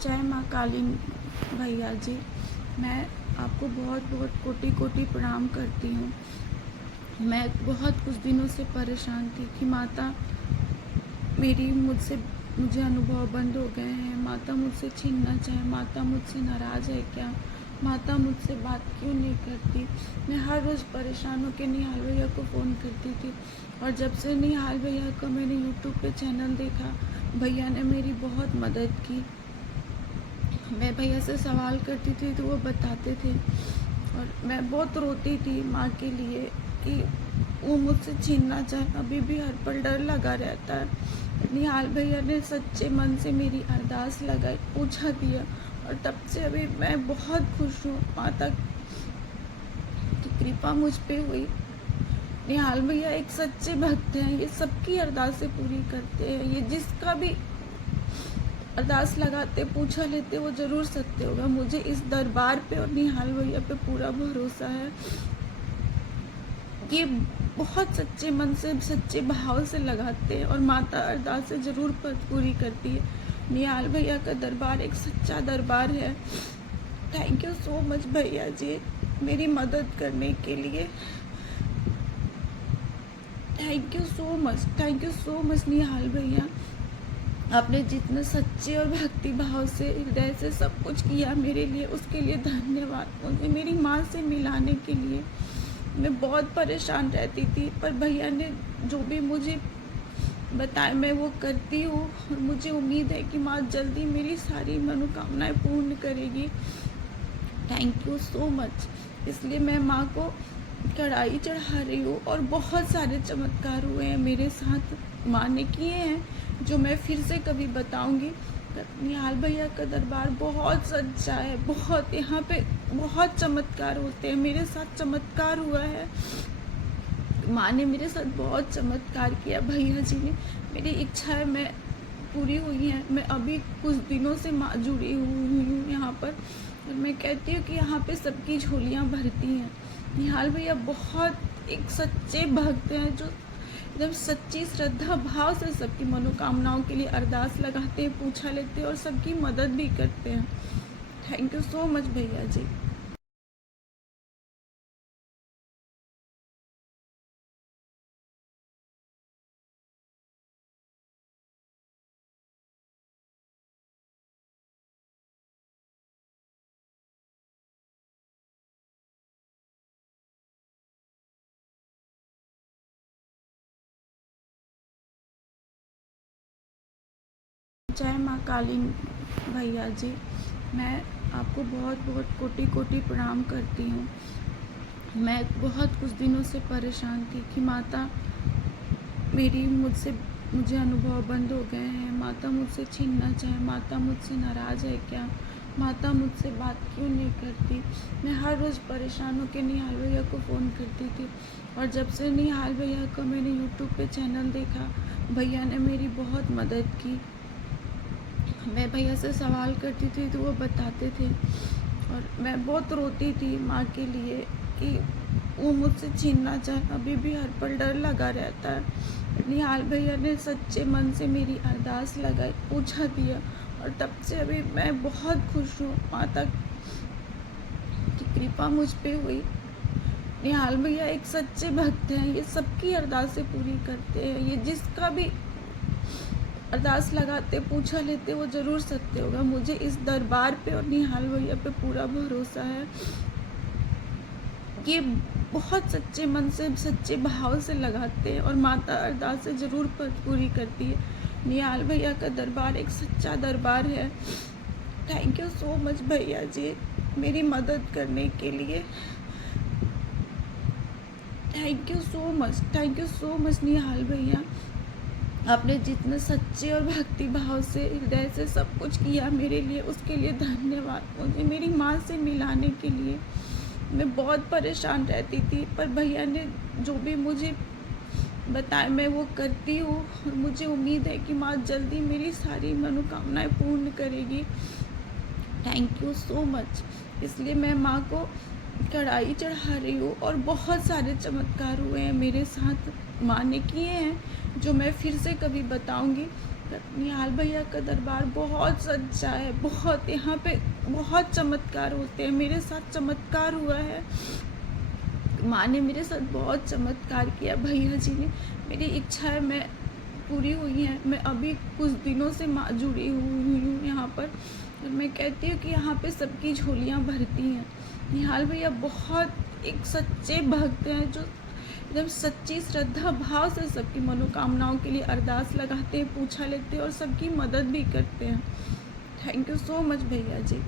जय माँ काली भैया जी। मैं आपको बहुत बहुत कोटि कोटि प्रणाम करती हूँ। मैं बहुत कुछ दिनों से परेशान थी कि माता मेरी मुझे अनुभव बंद हो गए हैं। माता मुझसे छीनना चाहे, माता मुझसे नाराज़ है क्या, माता मुझसे बात क्यों नहीं करती। मैं हर रोज़ परेशान होकर निहाल भैया को फ़ोन करती थी, और जब से निहाल भैया का मैंने यूट्यूब पे चैनल देखा, भैया ने मेरी बहुत मदद की। मैं भैया से सवाल करती थी तो वो बताते थे, और मैं बहुत रोती थी माँ के लिए कि वो मुझसे छीनना चाहे। अभी भी हर पल डर लगा रहता है। निहाल भैया ने सच्चे मन से मेरी अरदास लगाई, पूछा दिया, और तब से अभी मैं बहुत खुश हूँ। माता की कृपा मुझ पे हुई। निहाल भैया एक सच्चे भक्त हैं, ये सबकी अरदासें पूरी करते हैं। ये जिसका भी अरदास लगाते, पूछा लेते, वो ज़रूर सत्य होगा। मुझे इस दरबार पे और निहाल भैया पे पूरा भरोसा है। ये बहुत सच्चे मन से, सच्चे भाव से लगाते हैं, और माता अरदासें ज़रूर पूरी करती है। निहाल भैया का दरबार एक सच्चा दरबार है। थैंक यू सो मच भैया जी, मेरी मदद करने के लिए। थैंक यू सो मच निहाल भैया। आपने जितने सच्चे और भक्ति भाव से, हृदय से सब कुछ किया मेरे लिए, उसके लिए धन्यवाद। मुझे मेरी माँ से मिलाने के लिए, मैं बहुत परेशान रहती थी, पर भैया ने जो भी मुझे बताया मैं वो करती हूँ, और मुझे उम्मीद है कि माँ जल्दी मेरी सारी मनोकामनाएं पूर्ण करेगी। Thank you so much. इसलिए मैं माँ को कढ़ाई चढ़ा रही हूँ, और बहुत सारे चमत्कार हुए हैं मेरे साथ, माँ ने किए हैं, जो मैं फिर से कभी बताऊंगी। निहाल भैया का दरबार बहुत सच्चा है, बहुत, यहाँ पे बहुत चमत्कार होते हैं। मेरे साथ चमत्कार हुआ है, माँ ने मेरे साथ बहुत चमत्कार किया। भैया जी ने, मेरी इच्छाएं मैं पूरी हुई हैं। मैं अभी कुछ दिनों से माँ जुड़ी हुई हूँ यहाँ पर, और मैं कहती हूँ कि यहाँ पे सबकी झोलियाँ भरती हैं। निहाल भैया बहुत एक सच्चे भक्त हैं, जो एकदम सच्ची श्रद्धा भाव से सबकी मनोकामनाओं के लिए अरदास लगाते हैं, पूछा लेते हैं, और सबकी मदद भी करते हैं। थैंक यू सो मच भैया जी। जय माँ काली भैया जी। मैं आपको बहुत बहुत कोटि कोटि प्रणाम करती हूँ। मैं बहुत कुछ दिनों से परेशान थी कि माता मेरी मुझे अनुभव बंद हो गए हैं। माता मुझसे छीनना चाहे, माता मुझसे नाराज़ है क्या, माता मुझसे बात क्यों नहीं करती। मैं हर रोज़ परेशान होकर निहाल भैया को फ़ोन करती थी, और जब से निहाल भैया का मैंने यूट्यूब पे चैनल देखा, भैया ने मेरी बहुत मदद की। मैं भैया से सवाल करती थी तो वो बताते थे, और मैं बहुत रोती थी माँ के लिए कि वो मुझसे छीनना चाहे। अभी भी हर पल डर लगा रहता है। निहाल भैया ने सच्चे मन से मेरी अरदास लगाई, पूछा दिया, और तब से अभी मैं बहुत खुश हूँ। माता की कृपा मुझ पे हुई। निहाल भैया एक सच्चे भक्त हैं, ये सबकी अरदासें पूरी करते हैं। ये जिसका भी अरदास लगाते, पूछा लेते, वो ज़रूर सत्य होगा। मुझे इस दरबार पे और निहाल भैया पे पूरा भरोसा है। ये बहुत सच्चे मन से, सच्चे भाव से लगाते हैं, और माता अरदासें ज़रूर पूरी करती है। निहाल भैया का दरबार एक सच्चा दरबार है। थैंक यू सो मच भैया जी, मेरी मदद करने के लिए। थैंक यू सो मच निहाल भैया। आपने जितने सच्चे और भक्ति भाव से, हृदय से सब कुछ किया मेरे लिए, उसके लिए धन्यवाद। मुझे मेरी माँ से मिलाने के लिए, मैं बहुत परेशान रहती थी, पर भैया ने जो भी मुझे बताया मैं वो करती हूँ, और मुझे उम्मीद है कि माँ जल्दी मेरी सारी मनोकामनाएं पूर्ण करेगी। Thank you so much. इसलिए मैं माँ को कढ़ाई चढ़ा रही हूँ, और बहुत सारे चमत्कार हुए हैं मेरे साथ, माँ ने किए हैं, जो मैं फिर से कभी बताऊंगी। निहाल भैया का दरबार बहुत सच्चा है, बहुत। यहाँ पे बहुत चमत्कार होते हैं। मेरे साथ चमत्कार हुआ है, माँ ने मेरे साथ बहुत चमत्कार किया, भैया जी ने। मेरी इच्छाएं मैं पूरी हुई हैं। मैं अभी कुछ दिनों से माँ जुड़ी हुई हूँ यहाँ पर, और मैं कहती हूँ कि यहाँ पे सबकी झोलियाँ भरती हैं। निहाल भैया बहुत एक सच्चे भक्त हैं, जो एकदम सच्ची श्रद्धा भाव से सबकी मनोकामनाओं के लिए अरदास लगाते हैं, पूछा लेते हैं और सबकी मदद भी करते हैं। थैंक यू सो मच भैया जी।